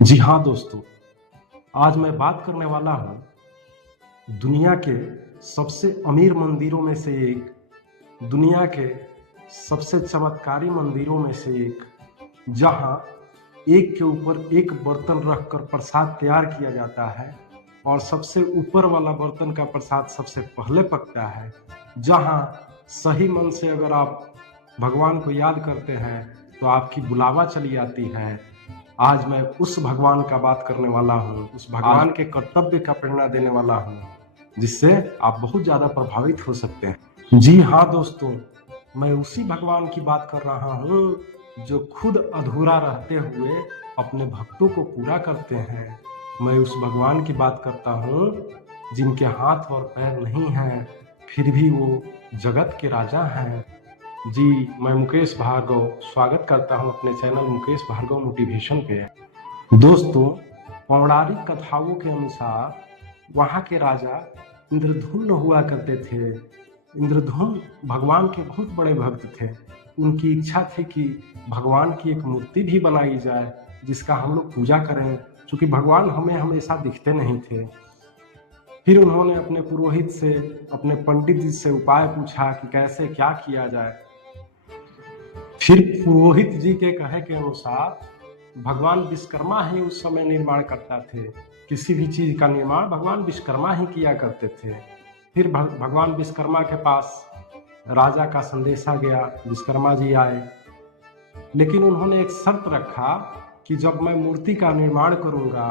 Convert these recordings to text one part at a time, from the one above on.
जी हाँ दोस्तों, आज मैं बात करने वाला हूँ दुनिया के सबसे अमीर मंदिरों में से एक, दुनिया के सबसे चमत्कारी मंदिरों में से एक, जहाँ एक के ऊपर एक बर्तन रखकर प्रसाद तैयार किया जाता है और सबसे ऊपर वाला बर्तन का प्रसाद सबसे पहले पकता है। जहाँ सही मन से अगर आप भगवान को याद करते हैं तो आपकी बुलावा चली आती है। आज मैं उस भगवान का बात करने वाला हूँ, उस भगवान के कर्तव्य का प्रेरणा देने वाला हूँ, जिससे आप बहुत ज़्यादा प्रभावित हो सकते हैं। जी हाँ दोस्तों, मैं उसी भगवान की बात कर रहा हूँ जो खुद अधूरा रहते हुए अपने भक्तों को पूरा करते हैं। मैं उस भगवान की बात करता हूँ जिनके हाथ और पैर नहीं हैं, फिर भी वो जगत के राजा हैं। जी, मैं मुकेश भार्गव स्वागत करता हूं अपने चैनल मुकेश भार्गव मोटिवेशन पे। दोस्तों, पौराणिक कथाओं के अनुसार वहाँ के राजा इंद्रधुम्न हुआ करते थे। इंद्रधुम्न भगवान के बहुत बड़े भक्त थे। उनकी इच्छा थी कि भगवान की एक मूर्ति भी बनाई जाए जिसका हम लोग पूजा करें, क्योंकि भगवान हमें हमेशा दिखते नहीं थे। फिर उन्होंने अपने पुरोहित से, अपने पंडित जी से उपाय पूछा कि कैसे क्या किया जाए। फिर पुरोहित जी के कहे के अनुसार भगवान विश्वकर्मा ही उस समय निर्माण करता थे। किसी भी चीज का निर्माण भगवान विश्वकर्मा ही किया करते थे। फिर भगवान विश्वकर्मा के पास राजा का संदेशा गया, विश्वकर्मा जी आए, लेकिन उन्होंने एक शर्त रखा कि जब मैं मूर्ति का निर्माण करूंगा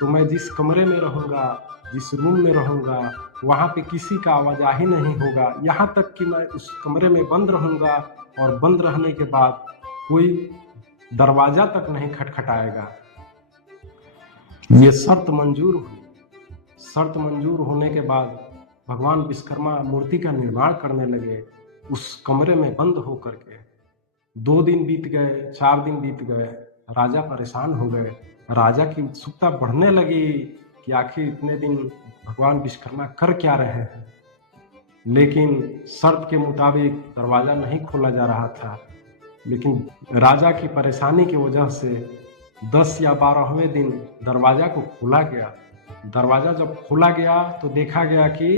तो मैं जिस कमरे में रहूंगा, जिस रूम में रहूंगा, वहां पे किसी का आवाजाही नहीं होगा, यहाँ तक कि मैं उस कमरे में बंद रहूंगा और बंद रहने के बाद कोई दरवाजा तक नहीं खटखटाएगा। ये शर्त मंजूर हुई। शर्त मंजूर होने के बाद भगवान विश्वकर्मा मूर्ति का निर्माण करने लगे उस कमरे में बंद होकर के। 2 दिन बीत गए, 4 दिन बीत गए, राजा परेशान हो गए। राजा की उत्सुकता बढ़ने लगी कि आखिर इतने दिन भगवान विश्वकर्मा कर क्या रहे हैं, लेकिन शर्त के मुताबिक दरवाजा नहीं खोला जा रहा था। लेकिन राजा की परेशानी की वजह से 10 या 12वें दिन दरवाजा को खोला गया। दरवाजा जब खोला गया तो देखा गया कि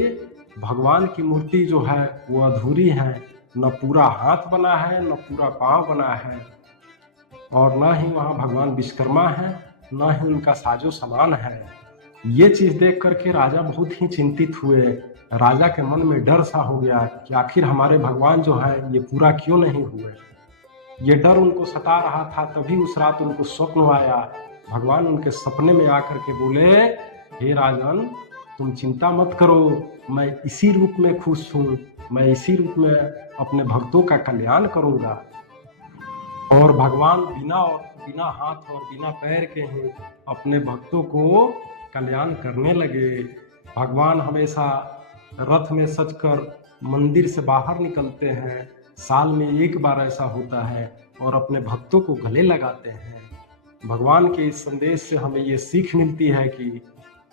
भगवान की मूर्ति जो है वो अधूरी है। न पूरा हाथ बना है, न पूरा पांव बना है, और न ही वहाँ भगवान विश्वकर्मा है, न ही उनका साजो सामान है। ये चीज देख करके राजा बहुत ही चिंतित हुए। राजा के मन में डर सा हो गया कि आखिर हमारे भगवान जो है ये पूरा क्यों नहीं हुए। ये डर उनको सता रहा था। तभी उस रात उनको स्वप्न आया। भगवान उनके सपने में आकर के बोले, हे राजन, तुम चिंता मत करो, मैं इसी रूप में खुश हूँ, मैं इसी रूप में अपने भक्तों का कल्याण करूंगा। और भगवान बिना हाथ और बिना पैर के ही अपने भक्तों को कल्याण करने लगे। भगवान हमेशा रथ में सजकर मंदिर से बाहर निकलते हैं। साल में एक बार ऐसा होता है और अपने भक्तों को गले लगाते हैं। भगवान के इस संदेश से हमें ये सीख मिलती है कि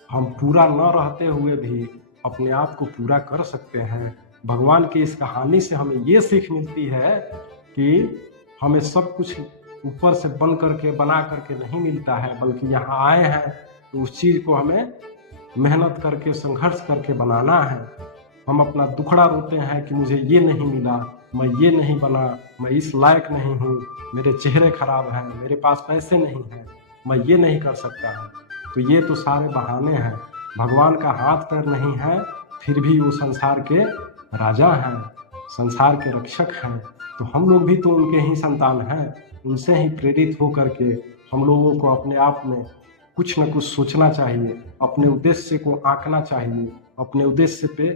हम पूरा न रहते हुए भी अपने आप को पूरा कर सकते हैं। भगवान की इस कहानी से हमें ये सीख मिलती है कि हमें सब कुछ ऊपर से बना करके नहीं मिलता है, बल्कि यहाँ आए हैं तो उस चीज को हमें मेहनत करके, संघर्ष करके बनाना है। हम अपना दुखड़ा रोते हैं कि मुझे ये नहीं मिला, मैं ये नहीं बना, मैं इस लायक नहीं हूँ, मेरे चेहरे खराब हैं, मेरे पास पैसे नहीं हैं, मैं ये नहीं कर सकता हूँ। तो ये तो सारे बहाने हैं। भगवान का हाथ पैर नहीं है, फिर भी वो संसार के राजा हैं, संसार के रक्षक हैं। तो हम लोग भी तो उनके ही संतान हैं। उनसे ही प्रेरित होकर के हम लोगों को अपने आप में कुछ न कुछ सोचना चाहिए, अपने उद्देश्य को आंकना चाहिए, अपने उद्देश्य पे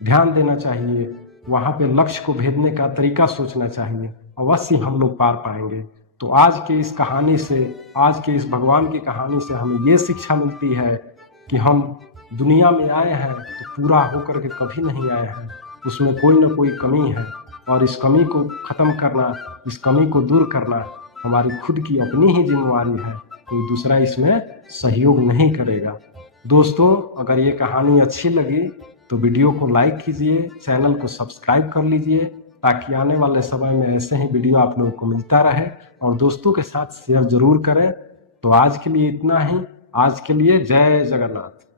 ध्यान देना चाहिए, वहाँ पे लक्ष्य को भेदने का तरीका सोचना चाहिए। अवश्य हम लोग पार पाएंगे। तो आज के इस कहानी से, आज के इस भगवान की कहानी से हमें ये शिक्षा मिलती है कि हम दुनिया में आए हैं तो पूरा होकर के कभी नहीं आए हैं। उसमें कोई ना कोई कमी है, और इस कमी को ख़त्म करना, इस कमी को दूर करना हमारी खुद की अपनी ही जिम्मेवारी है। कोई दूसरा इसमें सहयोग नहीं करेगा। दोस्तों, अगर ये कहानी अच्छी लगी तो वीडियो को लाइक कीजिए, चैनल को सब्सक्राइब कर लीजिए, ताकि आने वाले समय में ऐसे ही वीडियो आप लोगों को मिलता रहे। और दोस्तों के साथ शेयर जरूर करें। तो आज के लिए इतना ही। आज के लिए जय जगन्नाथ।